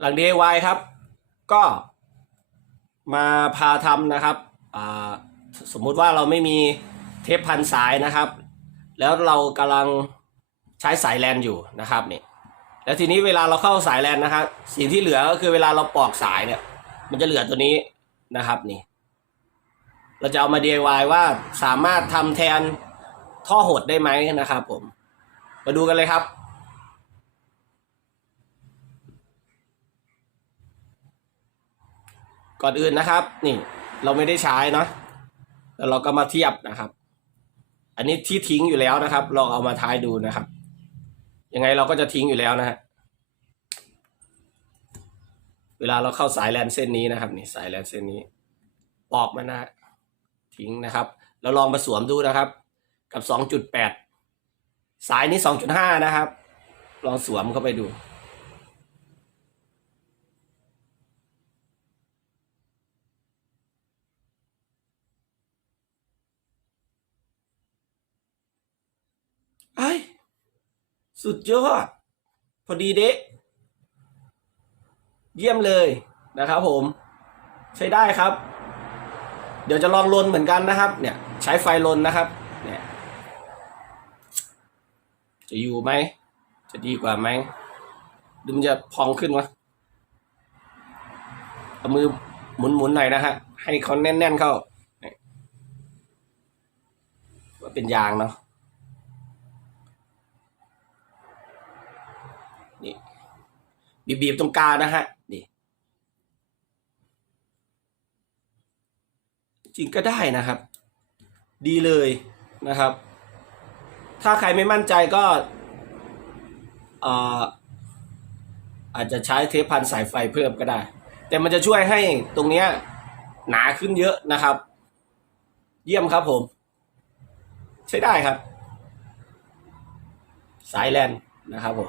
หลัง DIY ครับ ก็มาพาทำนะครับสมมุติว่าเราไม่มีเทปพันสายนะครับ แล้วเรากำลังใช้สายแลนอยู่นะครับนี่แล้วทีนี้เวลาเราเข้าสายแลนนะครับสิ่งที่เหลือก็คือเวลาเราปอกสายเนี่ย มันจะเหลือตัวนี้นะครับนี่เราจะเอามา DIY ว่าสามารถทำแทนท่อหดได้ไหมนะครับผม มาดูกันเลยครับ ก่อนอื่นนะครับ นี่เราไม่ได้ใช้เนาะแล้วเราก็มาเทียบนะครับ อันนี้ที่ทิ้งอยู่แล้วนะครับ ลองเอามาทายดูนะครับ ยังไงเราก็จะทิ้งอยู่แล้วนะฮะเวลาเราเข้าสายแลนเส้นนี้นะครับนี่สายแลนเส้นนี้ปอกมันนะทิ้งนะครับแล้วลองมาสวมดูนะครับ กับสองจุดแปดสายนี้สองจุดห้านะครับ ลองสวมเข้าไปดู ไอ้สุดยอด พอดีเดะเยี่ยมเลยนะครับผม ใช้ได้ครับ เดี๋ยวจะลองลนเหมือนกันนะครับ เนี่ย ใช้ไฟลนนะครับ เนี่ย จะอยู่ไหม จะดีกว่าไหมดูมันจะพองขึ้นวะเอามือหมุนๆหน่อยนะฮะ ให้เขาแน่นๆเข้าว่าเป็นยางเนาะ บีบๆตรงกลางนะฮะนี่จริงก็ได้นะครับ ดีเลยนะครับ ถ้าใครไม่มั่นใจก็อ่ออาจจะใช้เทปพันสายไฟเพิ่มก็ได้ แต่มันจะช่วยให้ตรงเนี้ยหนาขึ้นเยอะนะครับ เยี่ยมครับผม ใช้ได้ครับ สายแลนนะครับผม